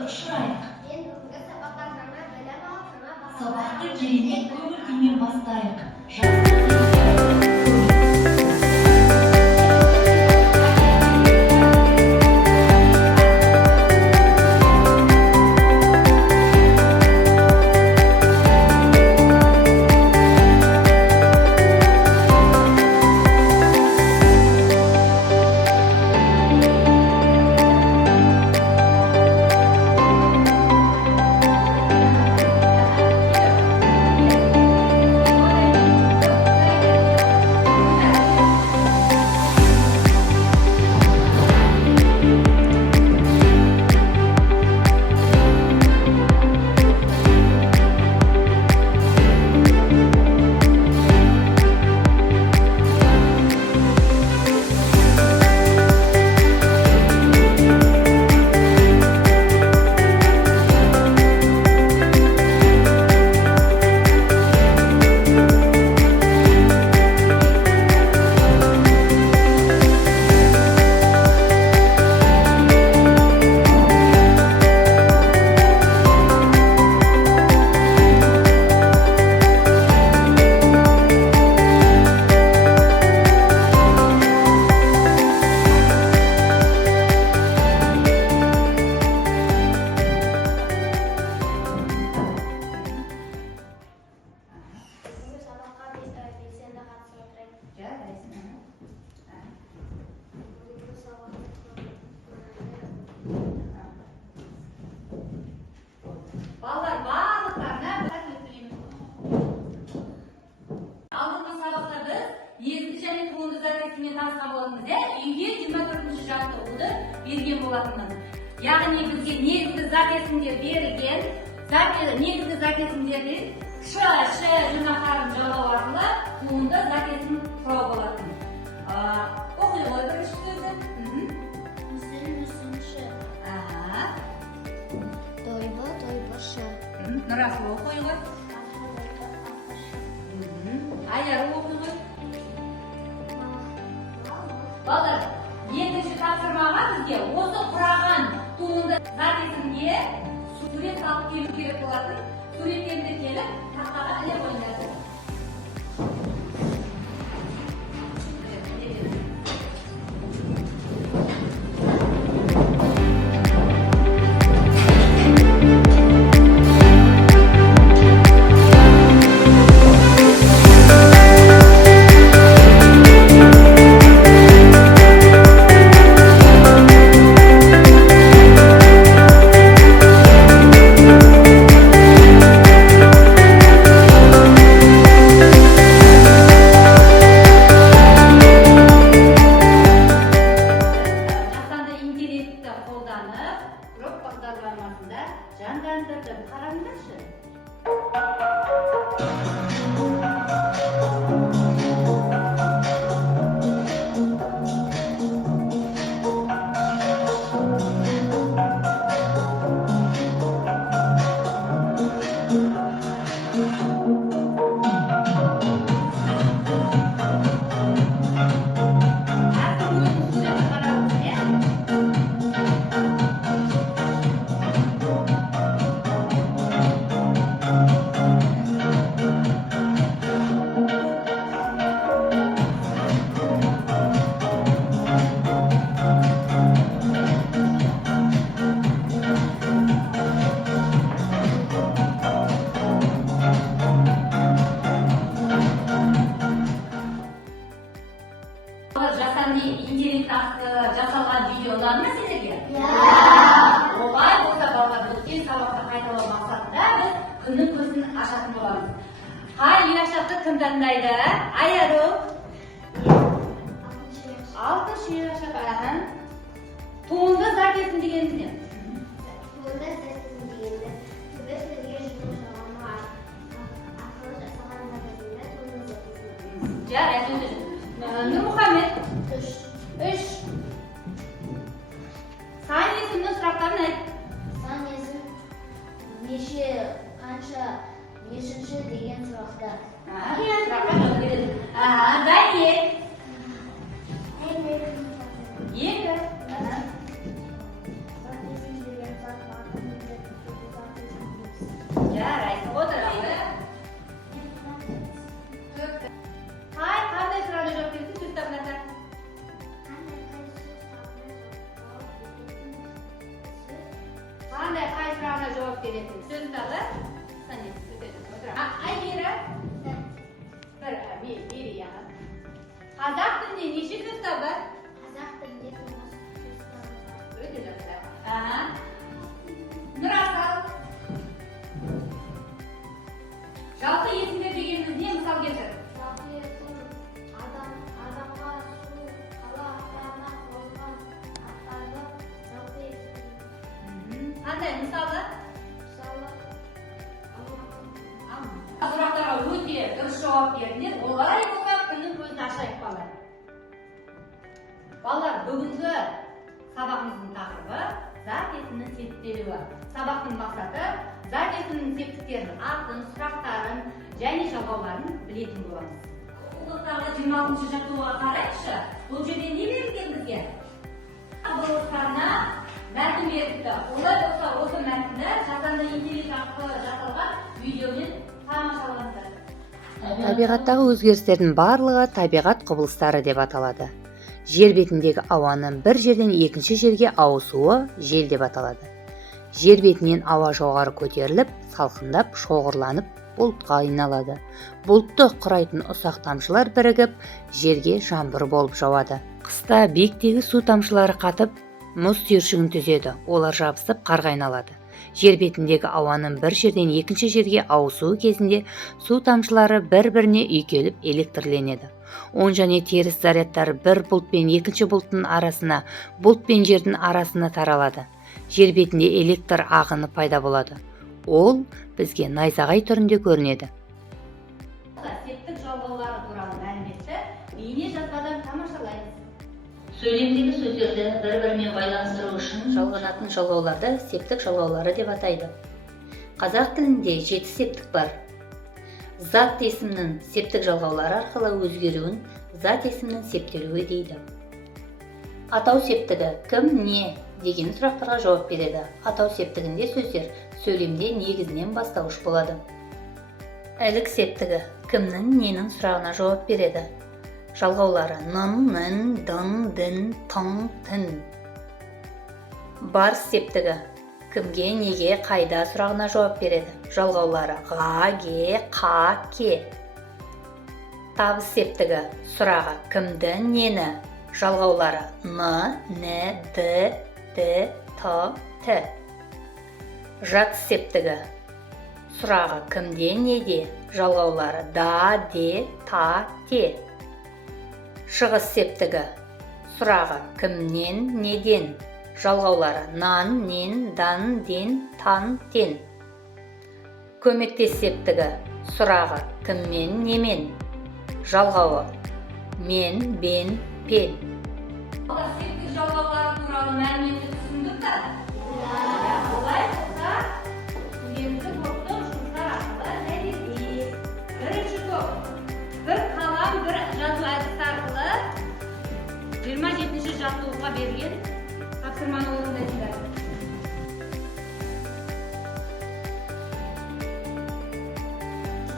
тапшырайық. Сабақты керемет көңіл-күймен бастайық. Берген болатынмын. Яғни бізге негізгі закесінде берілген, негізгі закесіндегі Ш жинақтарын жалау арқылы туынды закесін құрау болатын. Оқи ғой бірінші сөзі. Мүсінші. Тойбы-шы. Нұрасыл оқи ғой. Аяры оқи ғой. Балдар, екінші тапсырмаға бізге осы құраған туынды закесінде сурет салып келу керек болатын. Суреттерді келіп, тақтаға іле қойыңдар. Жандандырдым, қараңдаршы. Жасалған видео ұнады ма сіздерге? Олай болса балалар өткен сабақты қайталау мақсатында біз күннің көзін ашатын боламыз. Қай үйрекшақты кім таңдайды? Аяру. 6-шы үйрекшақ. Туынды закесін дегенді не? Туынды закесін дегенді түбі сөзге жұмыс жағалма арқылы жасалған закесінде туынды закесін. Жарайды. Нұрмұхамед. 3. Сан есімнің сұрақтарын айт. Сан есім неше, қанша, нешінші деген сұрақтар. Сұраққа жауап береді. Дәйек. 2. Екі. Сан есім деген сұрақтар. Қазақ тілінде неше сөз бар? қазақ тілінде 9 сөз бар. Өте жақсы. Нұрасыл. Жалпы есімдер дегеніміз не? Мысал келтір. Жалпы есім адамға су, қала аттарына қосылған аттарды жалпы есім. Қандай мысалы? Мысалы, Сұрақтарға өте дұрыс жауап бердіңдер. Олай болса күннің көзін ашайық балалар. Балалар, бүгінгі сабағымыздың тақырыбы зат есімнің септелуі. Сабақтың мақсаты зат есімнің септіктерін, атын, сұрақтарын және жалғауларын білетін боламыз. Оқулықтағы 26-шы жаттығуға қарайықшы. Бұл жерде не берілген бізге? Облыстарына мәтін беріпті. Олай болса осы мәтінді жасанды интеллект арқылы жасалған видеомен тамашалаңыздар. Табиғаттағы өзгерістердің барлығы табиғат құбылыстары деп аталады. Жер бетіндегі ауаның бір жерден екінші жерге ауысуы жел деп аталады. Жер бетінен ауа жоғары көтеріліп, салқындап, шоғырланып, бұлтқа айналады. Бұлтты құрайтын ұсақ тамшылар бірігіп, жерге жаңбыр болып жауады. Қыста биіктегі су тамшылары қатып, мұз түйіршігін түзеді. Олар жабысып, қарға айналады. Жер бетіндегі ауаның бір жерден екінші жерге ауысуы кезінде су тамшылары бір-біріне үйкеліп электрленеді. Оң және теріс зарядтар бір бұлт пен екінші бұлттың арасына, бұлт пен жердің арасына таралады. Жер бетінде электр ағыны пайда болады. Ол бізге найзағай түрінде көрінеді. Септік жалғаулары туралы мәліметті бейне жазбадан тамашалаймыз. Сөйлемдегі сөздерді бір-бірімен байланыстыру үшін Жалғанатын жалғауларды септік жалғаулары деп атайды. Қазақ тілінде 7 септік бар. Зат есімнің септік жалғаулары арқылы өзгеруін зат есімнің септелуі дейді. Атау септігі кім, не деген сұрақтарға жауап береді. Атау септігінде сөздер сөйлемде негізінен бастауыш болады. Әлік септігі кімнің, ненің сұрағына жауап береді. Жалғаулары нын, нін, дын, дін, тың, тін. Барс септігі кімге, неге, қайда сұрағына жауап береді. Жалғаулары ға, ге, қа, ке. Табыс септігі сұрағы кімді, нені. Жалғаулары н, н, д, т, т. Жатыс септігі сұрағы кімде, неде. Жалғаулары да, де, та, те. Шығыс септігі сұрағы кімнен, неден. Жалғаулары нан, нен, дан, ден, тан, тен. Көмектес септігі сұрағы кіммен, немен. Жалғауы мен, бен, пен. Септік жалғаулары туралы мәліметті түсіндік та? Олай болса, студенттік топтың жұмыстар арқылы нәтиже. Бірінші топ. Бір қалам, бір жазу әдісі арқылы 27-ші жаттығуға берген тапсырманы орындайсыздар.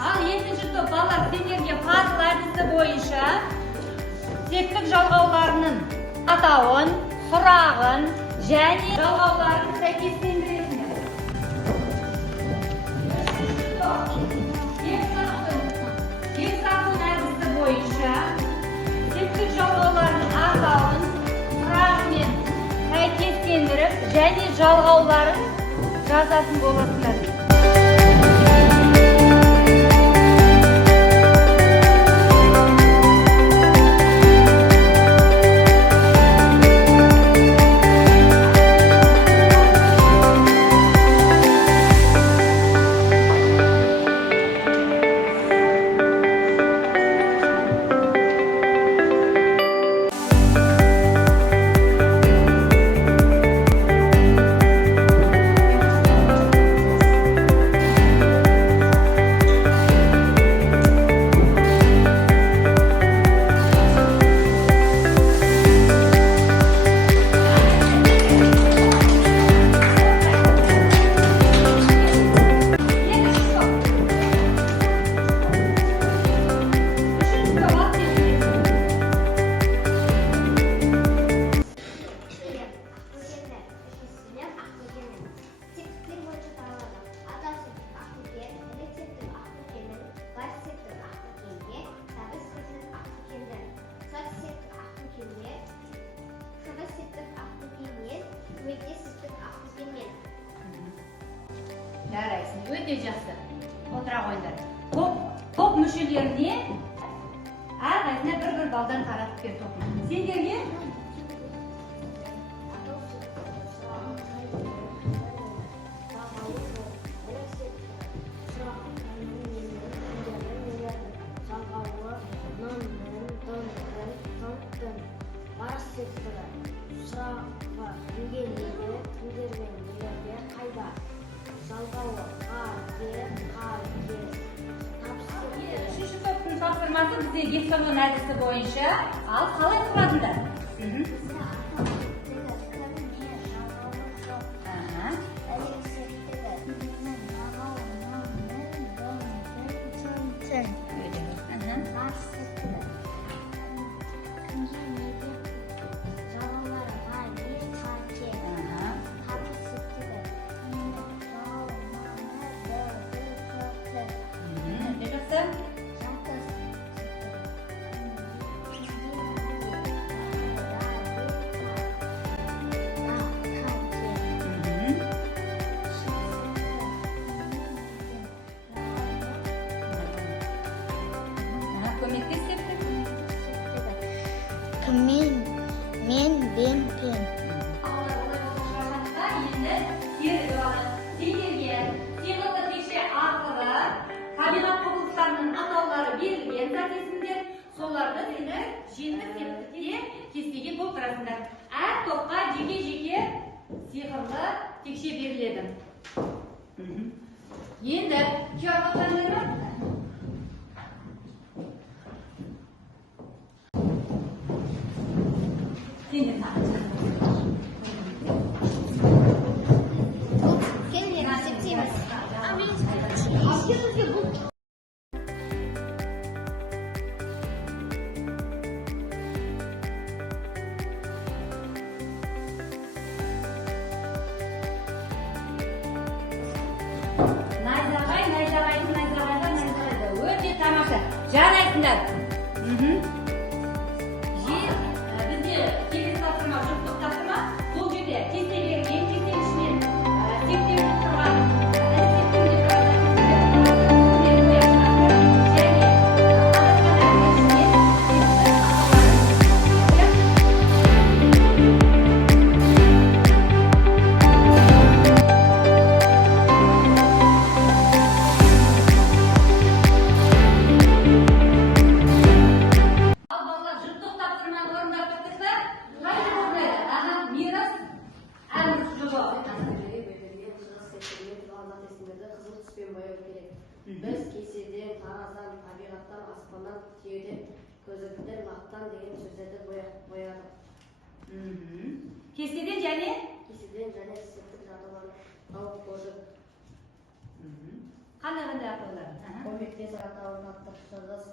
Ал екінші топ балалар сендерге пазл әдісі бойынша септік жалғауларының атауын, сұрағын және жалғауларын сәйкестендіресіңдер. Үшінші топ Гексагон әдісі бойынша септік жалғаулардың атауын, сұрағымен сәйкестендіріп және жалғауларын жазатын боласыңдар. Өте жақсы. Отыра қойыңдар. Топ мүшелеріне әрқайсысына бір балдан таратып бер топын. Сендерге Сұраққа келгендегі күндермен нелерге қайда? Жалғауы үшінші топтың тапсырмасы бізде гексагон әдісі бойынша. Ал қалай қыладыңдар? Мен бен. Сендерге сиқырлы текше арқылы табиғат құбылыстарының атаулары берілген зат есімдер, соларды сендер жеңіл септікте кестеге толтырасыңдар. Әр топқа жеке-жеке сиқырлы текше беріледі. Енді күйеуі өте тамаша. Жарайсыңдар. Бізде келесі тапсырма, жұптық тапсырма. Бұл жерде кесте берген, кестенің ішінен септеулі тұрған, Біз кеседен, тараздан, табиғаттан, аспаннан, түйеден, көзілден, лақтан деген сөздерді боядық. Кестеден және септік жатылған тауып қожып. қандай атаулар? Көмектес атау, нақтық шығыс,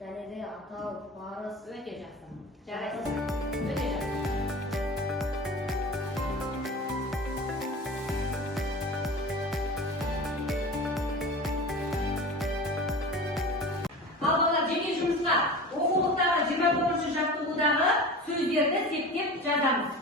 және де атау, парыз. Өте жақсы. Жарайсыз. Өте жақсы. Жеке жұмысқа оқулықтағы 29-ші жаттығудағы сөздерді септеп жазамыз.